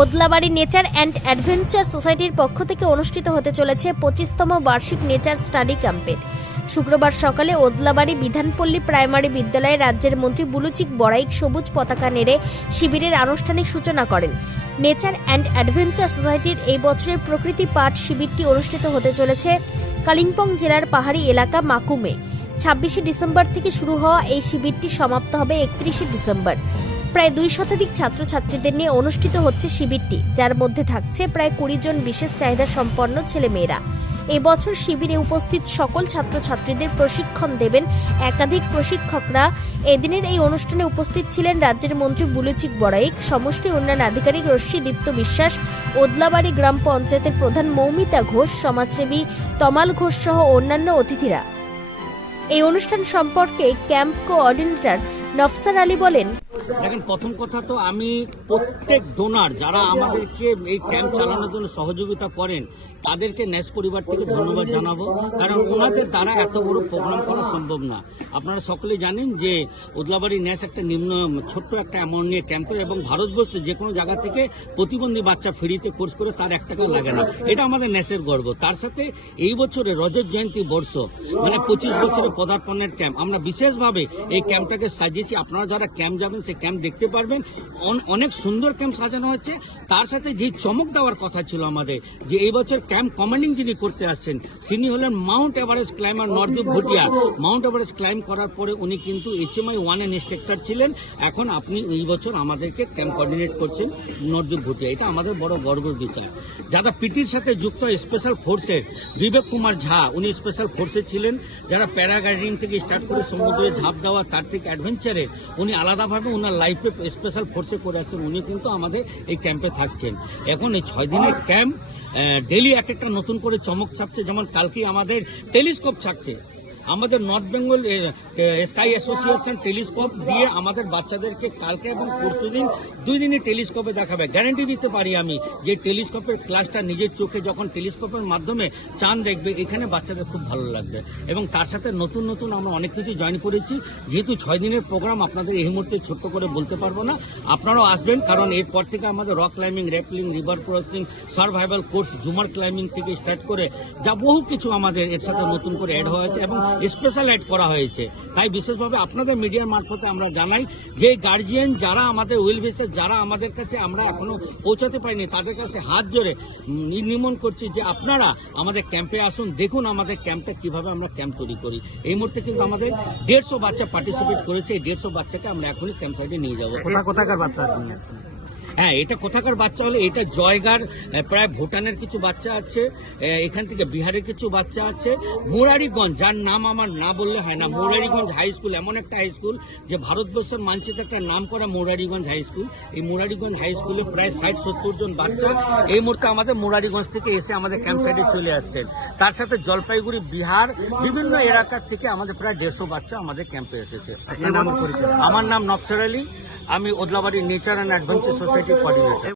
Odlabari nature and adventure সোসাইটির পক্ষ থেকে অনুষ্ঠিত হতে চলেছে 25তম বার্ষিক নেচার স্টাডি ক্যাম্পের। শুক্রবার সকালে ওদলাবাড়ি বিধানপল্লী প্রাইমারি বিদ্যালয়ে রাজ্যের মন্ত্রী বুলুচিক বড়াইক সবুজ পতাকা নেড়ে শিবিরের আনুষ্ঠানিক সূচনা করেন। নেচার অ্যান্ড অ্যাডভেঞ্চার সোসাইটির এই বছরের প্রকৃতি পাঠ শিবিরটি অনুষ্ঠিত হতে চলেছে কালিম্পং জেলার পাহাড়ি এলাকা মাকুমে। 26শে ডিসেম্বর থেকে শুরু হওয়া এই শিবিরটি সমাপ্ত হবে 31শে ডিসেম্বর। প্রায় 2 শতাধিক ছাত্রছাত্রীদের নিয়ে অনুষ্ঠিত হচ্ছে শিবিরটি, যার মধ্যে থাকছে প্রায় 20 জন বিশেষ চাহিদা সম্পন্ন ছেলেমেয়েরা। এবছর শিবিরে উপস্থিত সকল ছাত্রছাত্রীদের প্রশিক্ষণ দেবেন একাধিক প্রশিক্ষকরা। এদিনের এই অনুষ্ঠানে উপস্থিত ছিলেন রাজ্যের মন্ত্রী বুলুচিক বড়াইক, সমষ্টি উন্নয়ন আধিকারিক রশ্মি দীপ্ত বিশ্বাস, ওদলাবাড়ি গ্রাম পঞ্চায়েতের প্রধান মৌমিতা ঘোষ, সমাজসেবী তমাল ঘোষ সহ অন্যান্য অতিথিরা। এই অনুষ্ঠান সম্পর্কে ক্যাম্প কোঅর্ডিনেটর নফসার আলী বলেন, দেখেন, প্রথম কথা তো আমি প্রত্যেক ডোনার যারা আমাদেরকে এই ক্যাম্প চালানোর জন্য সহযোগিতা করেন তাদেরকে ন্যাস পরিবার থেকে ধন্যবাদ জানাবো, কারণ ওনাদের দ্বারা এত বড় প্রোগ্রাম করা সম্ভব না। আপনারা সকলেই জানেন যে ওদলাবাড়ি ন্যাস একটা ছোট্ট একটা অ্যামাউন্ট নিয়ে ক্যাম্প করে এবং ভারতবর্ষে যে কোনো জায়গা থেকে প্রতিবন্ধী বাচ্চা ফ্রিতে কোর্স করে তার 1 টাকাও লাগে না। এটা আমাদের ন্যাসের গর্ব। তার সাথে এই বছরে রজত জয়ন্তী বর্ষ মানে 25 বছরের পদার্পণের ক্যাম্প আমরা বিশেষভাবে এই ক্যাম্পটাকে সাজিয়েছি। আপনারা যারা ক্যাম্প যাবেন সেই ক্যাম্প দেখতে পারবেন। অনেক সুন্দর ক্যাম্প সাজানো হচ্ছে। তার সাথে যে চমক দেওয়ার কথা ছিল আমাদের, যে এই বছর ক্যাম্প কমান্ডিং যিনি করতে আসছেন তিনি হলেন Mount Everest climber Nardeep Bhutia. Mount Everest climb করার পরে উনি কিন্তু HMI 1 এর ইন্সট্রাক্টর ছিলেন। এখন আপনি এই বছর আমাদেরকে ক্যাম্প কোঅর্ডিনেট করছেন নরদীপ ভুটিয়া। এটা আমাদের বড় গর্বের বিষয়। যারা পিটির সাথে যুক্ত স্পেশাল ফোর্সের বিবেক কুমার ঝা, উনি স্পেশাল ফোর্সে ছিলেন। যারা প্যারাগ্লাইডিং থেকে স্টার্ট করে সমুদ্রে ঝাঁপ দেওয়া তার থেকে অ্যাডভেঞ্চারে উনি আলাদাভাবে ওনার লাইফে স্পেশাল ফোর্সে করে আসছেন, উনি কিন্তু আমাদের এই ক্যাম্পে থাকছেন। এখন এই 6 দিনের ক্যাম্প ডেলি এক একটা নতুন করে চমক ছাপছে। যেমন কালকে আমাদের টেলিস্কোপ ছাড়ছে, আমাদের north Bengal sky association telescope দিয়ে আমাদের বাচ্চাদেরকে কালকে এবং পরশুদিন 2 দিনই টেলিস্কোপে দেখাবে। গ্যারান্টি দিতে পারি আমি যে টেলিস্কোপের ক্লাসটা নিজের চোখে যখন টেলিস্কোপের মাধ্যমে চাঁদ দেখবে, এখানে বাচ্চাদের খুব ভালো লাগবে। এবং তার সাথে নতুন নতুন আমরা অনেক কিছু জয়েন করেছি। যেহেতু 6 দিনের প্রোগ্রাম আপনাদের এই মুহূর্তে ছোট্ট করে বলতে পারবো না, আপনারাও আসবেন, কারণ এরপর থেকে আমাদের rock climbing, rappelling, river crossing, survival course, জুমার ক্লাইম্বিং থেকে স্টার্ট করে যা বহু কিছু আমাদের এর সাথে নতুন করে অ্যাড হয়েছে এবং স্পেশাল অ্যাড করা হয়েছে। তাই বিশেষভাবে আপনাদের মিডিয়ার মারফতে আমরা জানাই যে গার্জিয়ান যারা আমাদের উইল বেসের যারা আমাদের কাছে আমরা এখনো পৌঁছাতে পারিনি, তাদের কাছে হাত জোড়ে নিমন্ত্রণ করছি যে আপনারা আমাদের ক্যাম্পে আসুন, দেখুন আমাদের ক্যাম্পটা কিভাবে আমরা ক্যাম্প তৈরি করি। এই মুহূর্তে কিন্তু আমাদের 150 বাচ্চা পার্টিসিপেট করেছে। এই 150 বাচ্চাকে আমরা এখনই ক্যাম্প সাইডে নিয়ে যাবো। কোথাকার বাচ্চা নিয়ে আসছেন? হ্যাঁ, এটা কোথাকার বাচ্চা হলে এটা জয়গার, প্রায় ভুটানের কিছু বাচ্চা আছে, এখান থেকে বিহারের কিছু বাচ্চা আছে, মুরারিগঞ্জ, যার নাম আমার না বললে হয় না। মুরারিগঞ্জ হাই স্কুল এমন একটা হাই স্কুল যে ভারতবর্ষের মানচিত্রে একটা নাম করা মুরারিগঞ্জ হাই স্কুল। এই মুরারিগঞ্জ হাই স্কুলে প্রায় 60-70 জন বাচ্চা এই মুহূর্তে আমাদের মুরারিগঞ্জ থেকে এসে আমাদের ক্যাম্প সাইডে চলে আসছেন। তার সাথে জলপাইগুড়ি, বিহার, বিভিন্ন এলাকার থেকে আমাদের প্রায় 150 বাচ্চা আমাদের ক্যাম্পে এসেছে। আমার নাম নফসার আলী, আমি ওদলাবাড়ি নেচার অ্যান্ড অ্যাডভেঞ্চার সোসাইটির কোঅর্ডিনেটর।